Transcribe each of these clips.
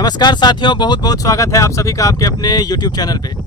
नमस्कार साथियों, बहुत बहुत स्वागत है आप सभी का आपके अपने YouTube चैनल पे।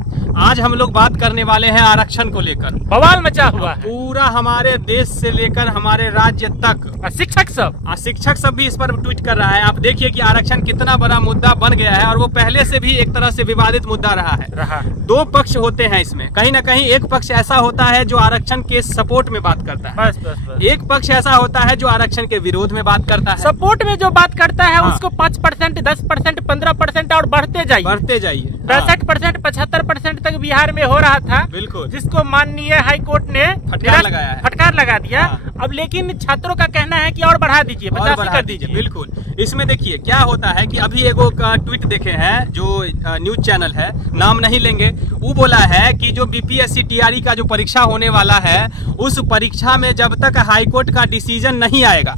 आज हम लोग बात करने वाले हैं आरक्षण को लेकर। बवाल मचा हुआ है पूरा हमारे देश से लेकर हमारे राज्य तक। शिक्षक सब भी इस पर ट्वीट कर रहा है। आप देखिए कि आरक्षण कितना बड़ा मुद्दा बन गया है और वो पहले से भी एक तरह से विवादित मुद्दा रहा है। दो पक्ष होते हैं इसमें, कहीं ना कहीं एक पक्ष ऐसा होता है जो आरक्षण के सपोर्ट में बात करता है, बस। एक पक्ष ऐसा होता है जो आरक्षण के विरोध में बात करता है। सपोर्ट में जो बात करता है उसको 5%, 10%, 15% और बढ़ते जाइए 65%, 75% तक बिहार में हो रहा था। बिल्कुल, जिसको माननीय हाई कोर्ट ने फटकार लगा दिया। अब लेकिन छात्रों का कहना है कि और बढ़ा दीजिए, 85 कर दीजिए। बिल्कुल, इसमें देखिए क्या होता है कि अभी एगो का ट्वीट देखे हैं जो न्यूज चैनल है, नाम नहीं लेंगे, वो बोला है कि जो बीपीएससी टीआरई का जो परीक्षा होने वाला है उस परीक्षा में जब तक हाई कोर्ट का डिसीजन नहीं आएगा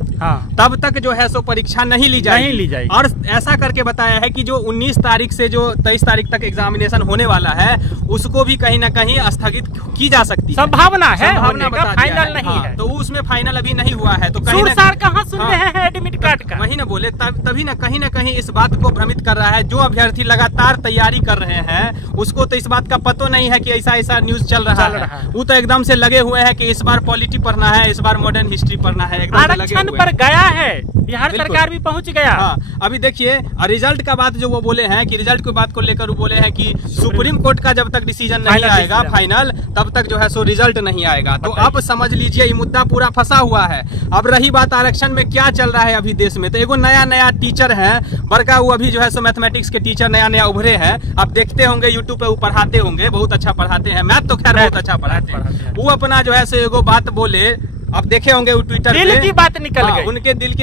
तब तक जो है सो परीक्षा नहीं ली जाएगी। और ऐसा करके बताया है कि जो 19 तारीख से जो 23 तारीख तक एग्जामिनेशन होने वाला है उसको भी कहीं ना कहीं स्थगित की जा सकती है। संभावना है, फाइनल नहीं है। तो उसमें फाइनल अभी नहीं हुआ है। तो कहाँ सुन रहे हैं एडमिट कार्ड का, वही ना बोले, तभी ना कहीं इस बात को भ्रमित कर रहा है। जो अभ्यर्थी लगातार तैयारी कर रहे हैं उसको तो इस बात का पता नहीं है कि ऐसा न्यूज चल रहा है। वो तो एकदम से लगे हुए हैं कि इस बार पॉलिटी पढ़ना है, इस बार मॉडर्न हिस्ट्री पढ़ना है। आरक्षण पर गया है, बिहार सरकार भी पहुंच गया। अभी देखिए रिजल्ट का बात जो वो बोले हैं कि रिजल्ट की बात को लेकर वो बोले हैं कि सुप्रीम कोर्ट का जब तक डिसीजन नहीं आएगा फाइनल तब तक जो है सो रिजल्ट नहीं आएगा। तो अब समझ लीजिए ये मुद्दा पूरा फंसा हुआ है। अब रही बात आरक्षण में क्या चल रहा है अभी देश में, तो एगो नया टीचर है बड़का, वो अभी जो है सो मैथमेटिक्स के टीचर नया उभरे हैं। आप देखते होंगे यूट्यूब पे वो पढ़ाते होंगे, बहुत अच्छा पढ़ाते हैं, मैथ तो खैर बहुत अच्छा पढ़ाते हैं। वो अपना जो है सो एगो बात बोले, अब देखे होंगे वो ट्विटर पे, दिल की बात निकल गई।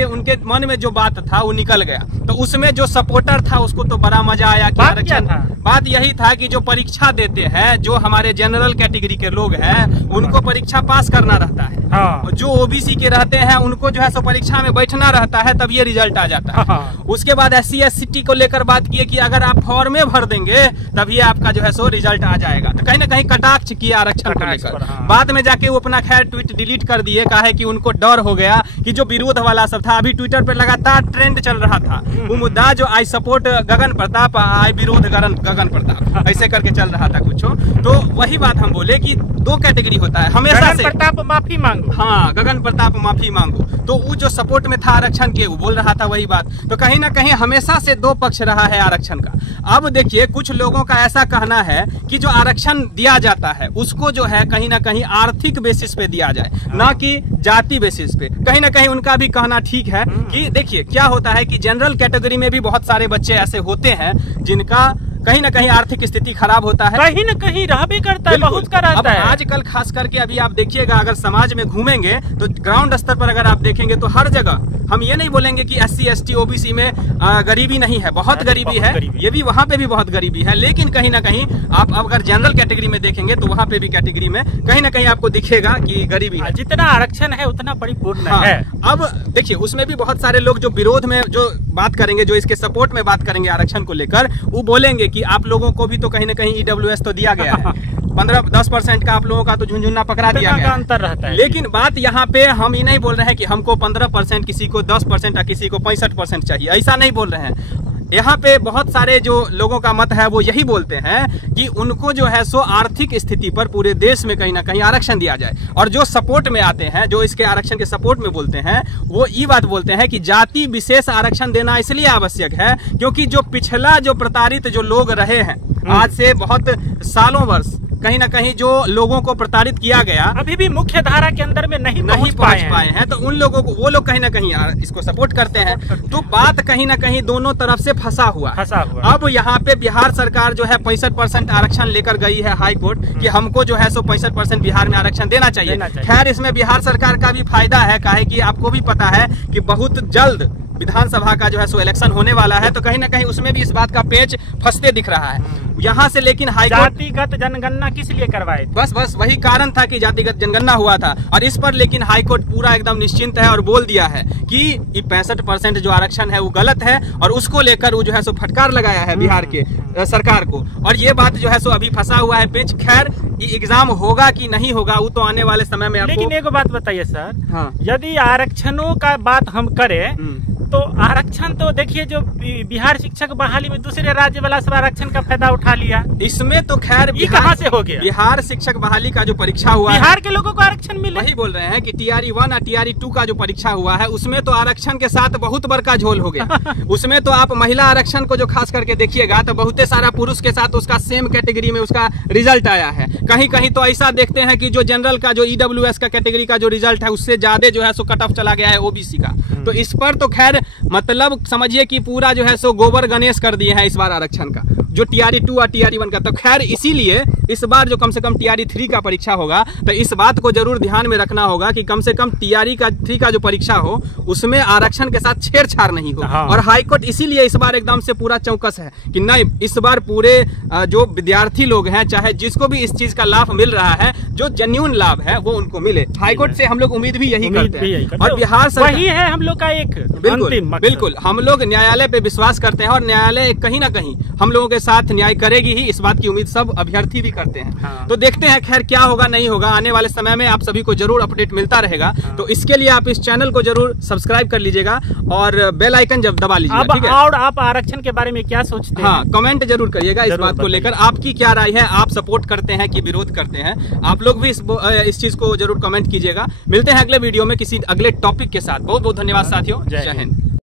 उनके मन में जो बात था वो निकल गया। तो उसमें जो सपोर्टर था उसको तो बड़ा मजा आया कि आरक्षण, बात यही था कि जो परीक्षा देते हैं, जो हमारे जनरल कैटेगरी के लोग हैं उनको परीक्षा पास करना रहता है। जो ओबीसी के रहते हैं उनको जो है सो परीक्षा में बैठना रहता है, तब ये रिजल्ट आ जाता है। उसके बाद SC ST को लेकर बात की कि अगर आप फॉर्म में भर देंगे तभी आपका जो है सो रिजल्ट आ जाएगा। तो कहीं ना कहीं कटाक्ष किया आरक्षण को लेकर। बाद में जाके वो अपना खैर ट्वीट डिलीट कर दिए, कहा है कि उनको डर हो गया कि जो विरोध वाला सब था, अभी ट्विटर पर लगातार ट्रेंड चल रहा था वो मुद्दा, जो आई सपोर्ट गगन प्रताप, आई विरोध गगन प्रताप, ऐसे करके चल रहा था कुछ। तो वही बात हम बोले कि दो कैटेगरी होता है हमेशा से। प्रताप माफी मांगो, गगन प्रताप माफी मांगो। तो वो जो सपोर्ट में था आरक्षण के वो बोल रहा था वही बात। तो कहीं ना कहीं हमेशा से दो पक्ष रहा है आरक्षण का। अब देखिए कुछ लोगों का ऐसा कहना है कि जो आरक्षण दिया जाता है उसको जो है कहीं ना कहीं आर्थिक बेसिस पे दिया जाए, ना कि जाति बेसिस पे। कहीं ना कहीं उनका भी कहना ठीक है कि देखिए क्या होता है कि जनरल कैटेगरी में भी बहुत सारे बच्चे ऐसे होते हैं जिनका कहीं ना कहीं आर्थिक स्थिति खराब होता है, कहीं ना कहीं रह भी करता है, बहुत का रहता है। आजकल खास करके अभी आप देखिएगा, अगर समाज में घूमेंगे तो ग्राउंड स्तर पर अगर आप देखेंगे तो हर जगह, हम ये नहीं बोलेंगे कि SC ST OBC में गरीबी नहीं है, बहुत गरीबी है, ये भी वहाँ पे भी बहुत गरीबी है। लेकिन कहीं ना कहीं आप अगर जनरल कैटेगरी में देखेंगे तो वहाँ पे भी कैटेगरी में कहीं ना कहीं आपको दिखेगा कि गरीबी है। जितना आरक्षण है उतना परिपूर्ण है। अब देखिए उसमें भी बहुत सारे लोग जो विरोध में जो बात करेंगे, जो इसके सपोर्ट में बात करेंगे आरक्षण को लेकर, वो बोलेंगे कि आप लोगों को भी तो कहीं ना कहीं EWS तो दिया गया है, 15-10% का आप लोगों का तो झुनझुना पकड़ा दिया गया, अंतर रहता है। लेकिन बात यहाँ पे हम ये नहीं बोल रहे हैं कि हमको 15%, किसी को 10% या किसी को 65% चाहिए, ऐसा नहीं बोल रहे हैं। यहाँ पे बहुत सारे जो लोगों का मत है वो यही बोलते हैं कि उनको जो है सो आर्थिक स्थिति पर पूरे देश में कहीं ना कहीं आरक्षण दिया जाए। और जो सपोर्ट में आते हैं, जो इसके आरक्षण के सपोर्ट में बोलते हैं, वो ये बात बोलते हैं कि जाति विशेष आरक्षण देना इसलिए आवश्यक है क्योंकि जो पिछला जो प्रताड़ित जो लोग रहे हैं आज से बहुत सालों वर्ष, कहीं ना कहीं जो लोगों को प्रताड़ित किया गया, अभी भी मुख्य धारा के अंदर में नहीं पहुंच पाए हैं, तो उन लोगों को वो लोग कहीं ना कहीं इसको सपोर्ट करते हैं। तो बात कहीं ना कहीं दोनों तरफ से फंसा हुआ। अब यहाँ पे बिहार सरकार जो है 65% आरक्षण लेकर गई है हाई कोर्ट कि हमको जो है सो 65% बिहार में आरक्षण देना चाहिए। खैर इसमें बिहार सरकार का भी फायदा है, काहे कि आपको भी पता है कि बहुत जल्द विधानसभा का जो है सो इलेक्शन होने वाला है। तो कहीं ना कहीं उसमें भी इस बात का पेच फंसते दिख रहा है यहाँ से। लेकिन जातिगत जनगणना किस लिए करवाए? बस वही कारण था कि जातिगत जनगणना हुआ था। और इस पर लेकिन हाईकोर्ट पूरा एकदम निश्चिंत है और बोल दिया है कि ये 65% जो आरक्षण है वो गलत है और उसको लेकर वो जो है सो फटकार लगाया है बिहार के सरकार को। और ये बात जो है सो अभी फंसा हुआ है पेच। खैर कि एग्जाम होगा कि नहीं होगा वो तो आने वाले समय में आपको। लेकिन एक बात बताइए सर, हाँ। यदि आरक्षणों का बात हम करें तो आरक्षण तो देखिए जो बिहार शिक्षक बहाली में दूसरे राज्य वाला सब आरक्षण का फायदा उठा लिया। इसमें तो खैर कहाँ से हो गया? बिहार शिक्षक बहाली का जो परीक्षा हुआ बिहार के लोगों को आरक्षण मिले, वही बोल रहे हैं कि TRE 1 और TRE 2 का जो परीक्षा हुआ है उसमें तो आरक्षण के साथ बहुत बड़का झोल हो गया। उसमें तो आप महिला आरक्षण को जो खास करके देखिएगा तो बहुत सारा पुरुष के साथ उसका सेम कैटेगरी में उसका रिजल्ट आया है। कहीं कहीं तो ऐसा देखते हैं कि जो जनरल का जो EWS का कैटेगरी का जो रिजल्ट है उससे ज्यादा जो है सो कट ऑफ चला गया है OBC का। तो इस पर तो खैर मतलब समझिए कि पूरा जो है सो गोबर गणेश कर दिए हैं इस बार आरक्षण का, जो TRE 2 और TRE 1 का। तो खैर इसीलिए इस बार जो कम से कम TRE 3 का परीक्षा होगा तो इस बात को जरूर ध्यान में रखना होगा कि कम से कम TRE 3 का जो परीक्षा हो उसमें आरक्षण के साथ छेड़छाड़ नहीं हो। हाँ। और हाईकोर्ट इसीलिए इस बार एकदम से पूरा चौकस है कि नहीं, इस बार पूरे जो विद्यार्थी लोग हैं चाहे जिसको भी इस चीज का लाभ मिल रहा है, जो जेन्युइन लाभ है वो उनको मिले। हाईकोर्ट से हम लोग उम्मीद भी यही करते हैं और बिहार सरकार वही है हम लोग का एक बिल्कुल हम लोग न्यायालय पे विश्वास करते हैं और न्यायालय कहीं ना कहीं हम लोगों के साथ न्याय करेगी ही, इस बात की उम्मीद सब अभ्यर्थी भी करते हैं। हाँ। तो देखते हैं खैर क्या होगा नहीं होगा, आने वाले समय में आप सभी को जरूर अपडेट मिलता रहेगा। हाँ। तो इसके लिए आप इस चैनल को जरूर सब्सक्राइब कर लीजिएगा और बेल आइकन जब दबा लीजिएगा, ठीक है। और आप आरक्षण के बारे में क्या सोचते हैं? हाँ, कमेंट जरूर करिएगा इस बात को लेकर, आपकी क्या राय है, आप सपोर्ट करते हैं कि विरोध करते हैं। आप लोग भी इस चीज को जरूर कमेंट कीजिएगा। मिलते हैं अगले वीडियो में किसी अगले टॉपिक के साथ। बहुत बहुत धन्यवाद साथियों, जय हिंद।